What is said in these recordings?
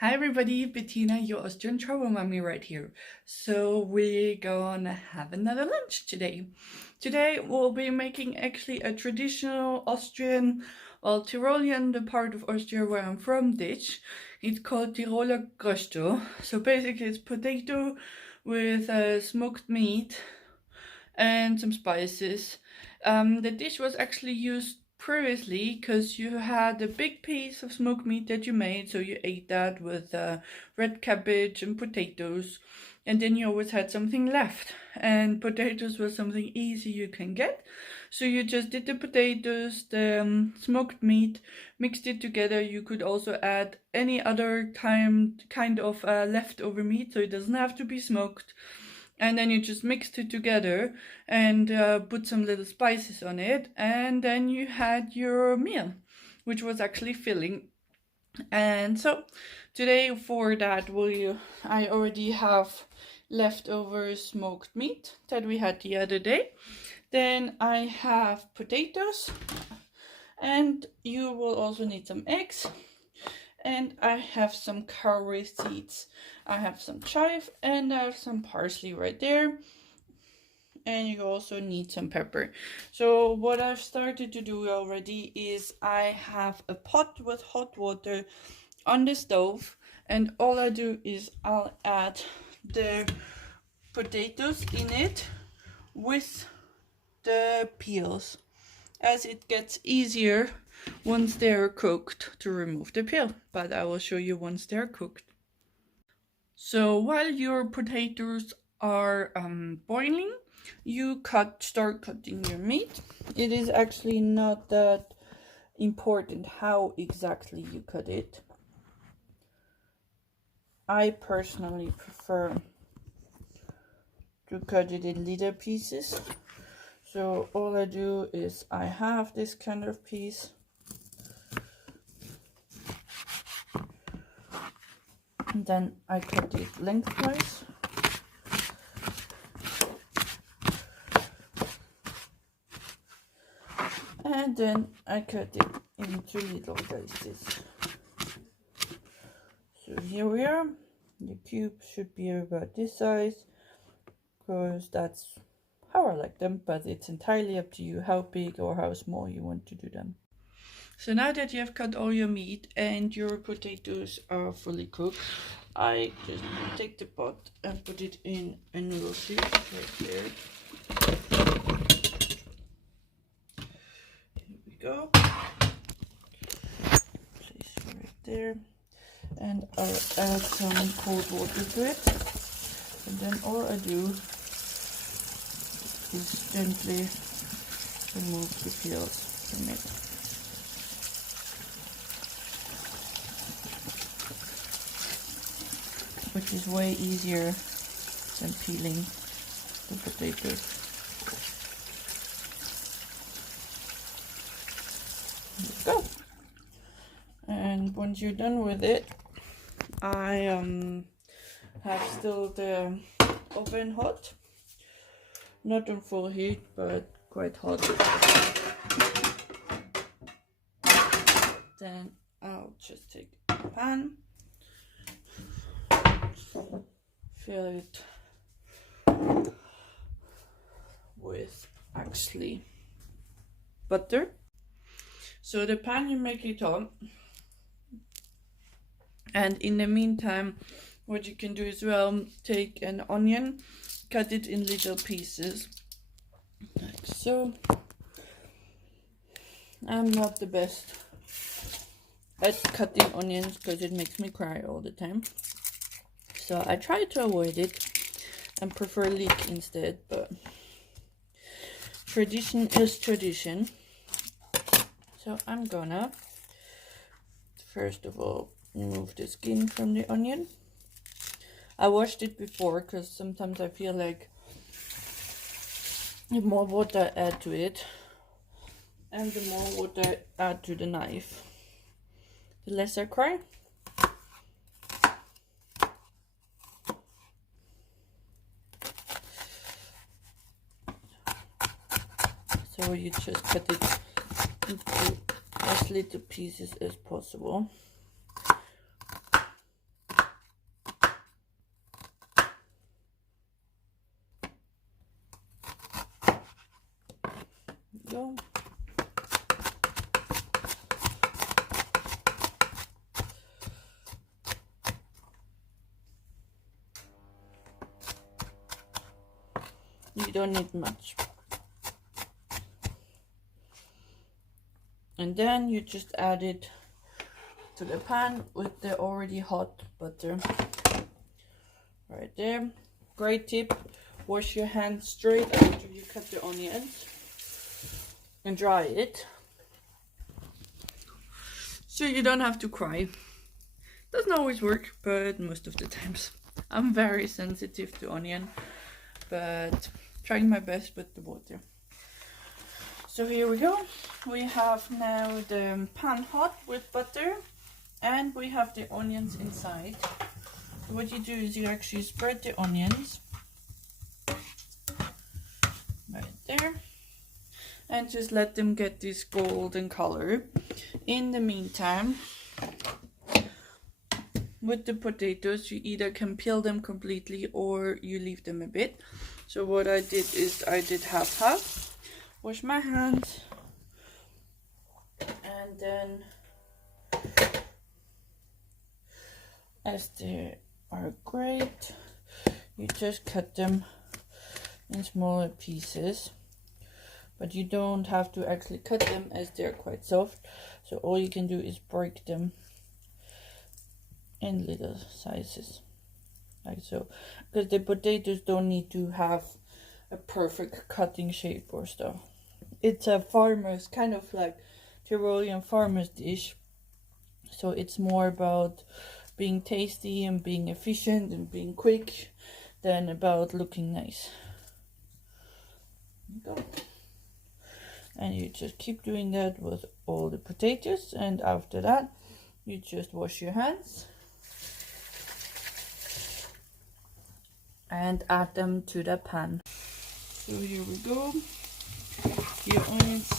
Hi everybody, Bettina, your Austrian travel mommy right here. So we're gonna have another lunch today. Today we'll be making actually a traditional Austrian, well, Tirolean, the part of Austria where I'm from, dish. It's called Tiroler groestl. So basically it's potato with smoked meat and some spices. The dish was actually used previously because you had a big piece of smoked meat that you made, so you ate that with red cabbage and potatoes, and then you always had something left, and potatoes was something easy you can get, so you just did the potatoes, the smoked meat, mixed it together. You could also add any other kind of leftover meat, so it doesn't have to be smoked, and then you just mixed it together and put some little spices on it, and then you had your meal, which was actually filling. And so today for that, I already have leftover smoked meat that we had the other day. Then I have potatoes, and you will also need some eggs, and I have some celery seeds. I have some chive and I have some parsley right there. And you also need some pepper. So what I've started to do already is I have a pot with hot water on the stove, and all I do is I'll add the potatoes in it with the peels, as it gets easier once they're cooked to remove the peel, but I will show you once they're cooked. So while your potatoes are boiling, you start cutting your meat. It is actually not that important how exactly you cut it. I personally prefer to cut it in little pieces. So all I do is I have this kind of piece, and then I cut it lengthwise. And then I cut it into little pieces. So here we are. The cube should be about this size, because that's how I like them, but it's entirely up to you how big or how small you want to do them. So now that you have cut all your meat and your potatoes are fully cooked, I just take the pot and put it in a noodle soup right there. Here we go. Place it right there. And I'll add some cold water to it. And then all I do is gently remove the peels from it. Which is way easier than peeling the potatoes. There we go. And once you're done with it, I have still the oven hot. Not on full heat, but quite hot. Then I'll just take a pan, fill it with actually butter. So the pan, you make it hot, and in the meantime what you can do as well, take an onion, cut it in little pieces like so. I'm not the best at cutting onions because it makes me cry all the time, so I try to avoid it and prefer leek instead, but tradition is tradition. So I'm gonna first of all remove the skin from the onion. I washed it before because sometimes I feel like the more water I add to it and the more water I add to the knife, the less I cry. So you just cut it into as little pieces as possible. You don't need much. And then you just add it to the pan with the already hot butter. Right there. Great tip. Wash your hands straight after you cut the onions and dry it. So you don't have to cry. Doesn't always work, but most of the times. I'm very sensitive to onion, but trying my best with the water. So here we go. We have now the pan hot with butter, and we have the onions inside. What you do is you actually spread the onions right there and just let them get this golden color. In the meantime, with the potatoes, you either can peel them completely or you leave them a bit. So what I did is I did half. Wash my hands, and then as they are great, you just cut them in smaller pieces, but you don't have to actually cut them as they're quite soft. So all you can do is break them in little sizes like so, because the potatoes don't need to have a perfect cutting shape or stuff. It's a farmer's, kind of like Tyrolean farmer's dish, so it's more about being tasty and being efficient and being quick than about looking nice. There you go. And you just keep doing that with all the potatoes, and after that you just wash your hands and add them to the pan. So here we go. Your onions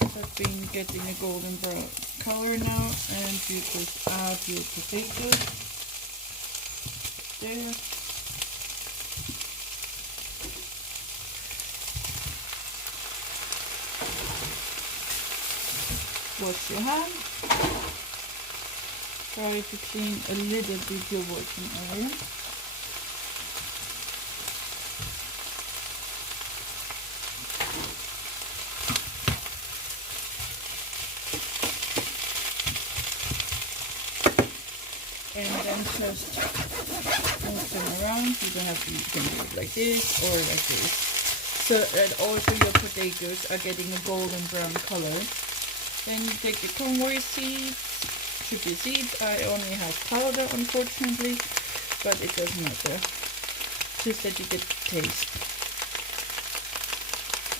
have been getting a golden brown color now, and you just add your potatoes there. Wash your hands. Try to clean a little bit your working area. And then just move them around. You don't have to, you can do it like this or like this, so that also your potatoes are getting a golden brown color. Then you take the convoy seeds, chickpea seeds. I only have powder, unfortunately, but it doesn't matter, just that you get taste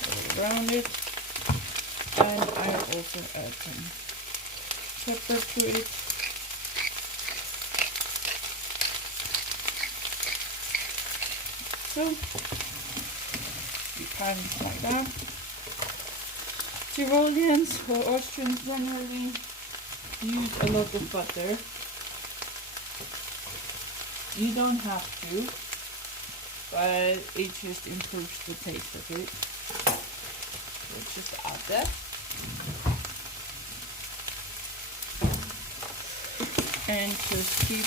all around it. And I also add some pepper to it. So, you pan it like that. Tyroleans or Austrians generally use a lot of butter. You don't have to, but it just improves the taste of it. So just add that. And just keep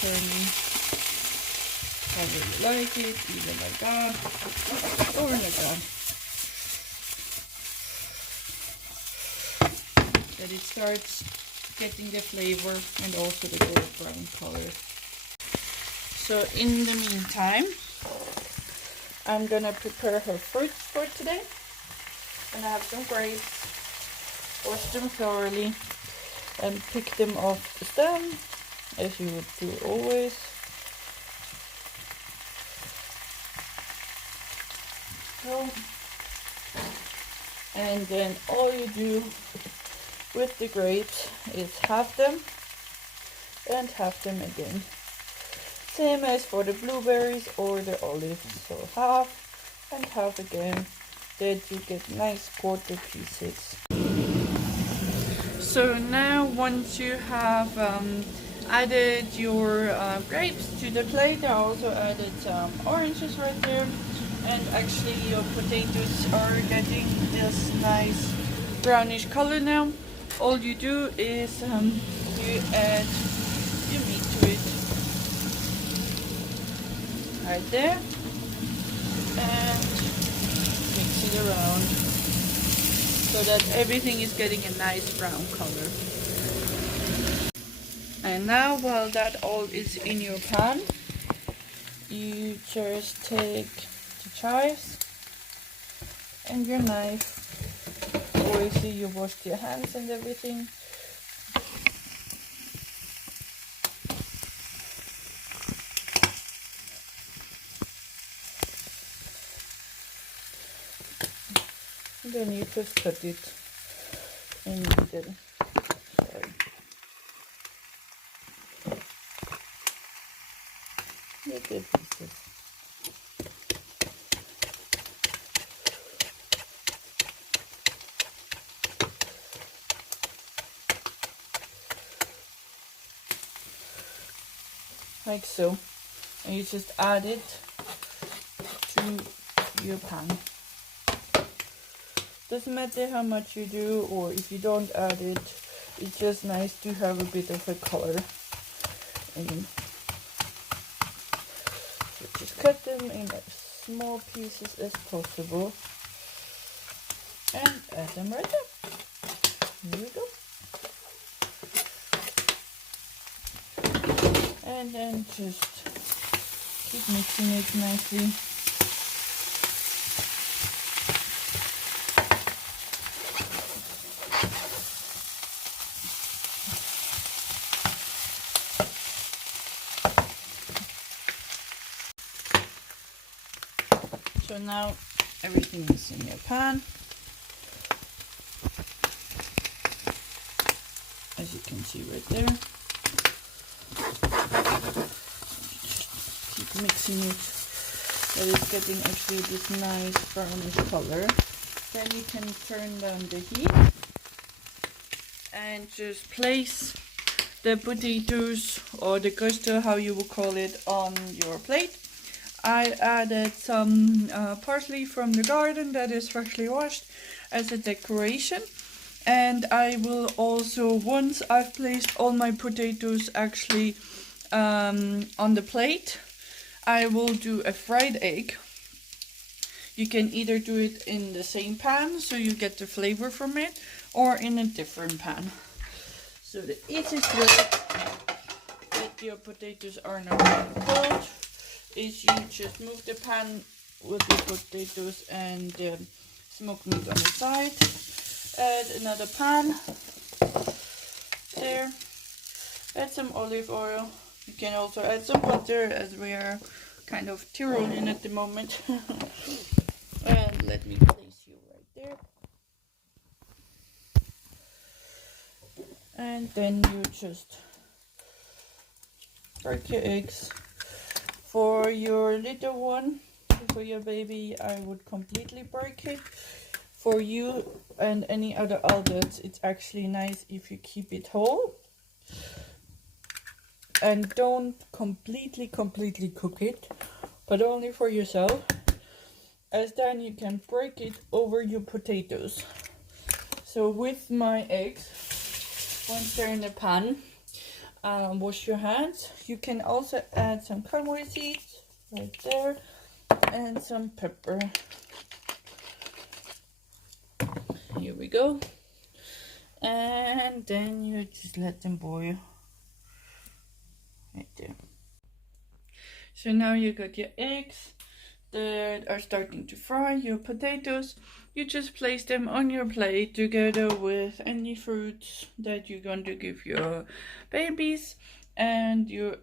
turning however you like it, either like that or like that. That it starts getting the flavor and also the gold brown color. So in the meantime, I'm gonna prepare her fruits for today. And I have some grapes, wash them thoroughly and pick them off the stem as you would do always. So, and then all you do with the grapes is halve them and halve them again. Same as for the blueberries or the olives. So half and half again, that you get nice quarter pieces. So now once you have added your grapes to the plate, I also added some oranges right there. And actually your potatoes are getting this nice brownish color now. All you do is you add your meat to it right there. it around so that everything is getting a nice brown color. And now, while that all is in your pan, you just take the chives and your knife. Obviously you washed your hands and everything. Then you just cut it in little, little pieces. Like so. And you just add it to your pan. Doesn't matter how much you do, or if you don't add it, it's just nice to have a bit of a color. And so just cut them in as small pieces as possible and add them right there. Here we go. And then just keep mixing it nicely. So now everything is in your pan. As you can see right there. Keep mixing it. That is getting actually this nice brownish color. Then you can turn down the heat and just place the potatoes, or the groestl, how you will call it, on your plate. I added some parsley from the garden that is freshly washed as a decoration. And I will also, once I've placed all my potatoes actually on the plate, I will do a fried egg. You can either do it in the same pan so you get the flavor from it, or in a different pan. So the easiest way that your potatoes are not cold is you just move the pan with the potatoes and smoked meat on the side. Add another pan there. Add some olive oil. You can also add some butter, as we are kind of tirolean at the moment. And let me place you right there. And then you just break your eggs. For your little one, for your baby, I would completely break it. For you and any other adults, it's actually nice if you keep it whole. And don't completely cook it, but only for yourself, as then you can break it over your potatoes. So with my eggs, once they're in the pan, wash your hands. You can also add some cranberry seeds right there and some pepper. Here we go. And then you just let them boil right there. So now you got your eggs that are starting to fry, your potatoes. You just place them on your plate together with any fruits that you're going to give your babies. And you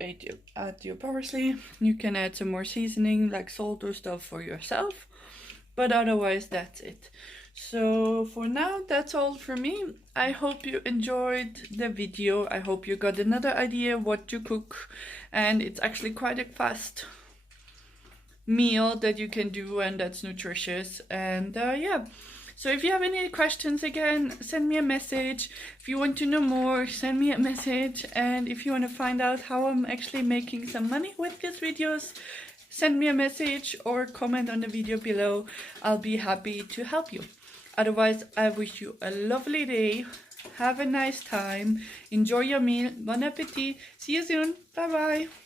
add your parsley. You can add some more seasoning like salt or stuff for yourself. But otherwise that's it. So for now, that's all for me. I hope you enjoyed the video. I hope you got another idea what to cook. And it's actually quite a fast meal that you can do, and that's nutritious. And yeah, so if you have any questions, again, send me a message. If you want to know more, send me a message. And if you want to find out how I'm actually making some money with these videos, send me a message or comment on the video below. I'll be happy to help you. Otherwise, I wish you a lovely day. Have a nice time. Enjoy your meal. Bon appetit. See you soon. Bye bye.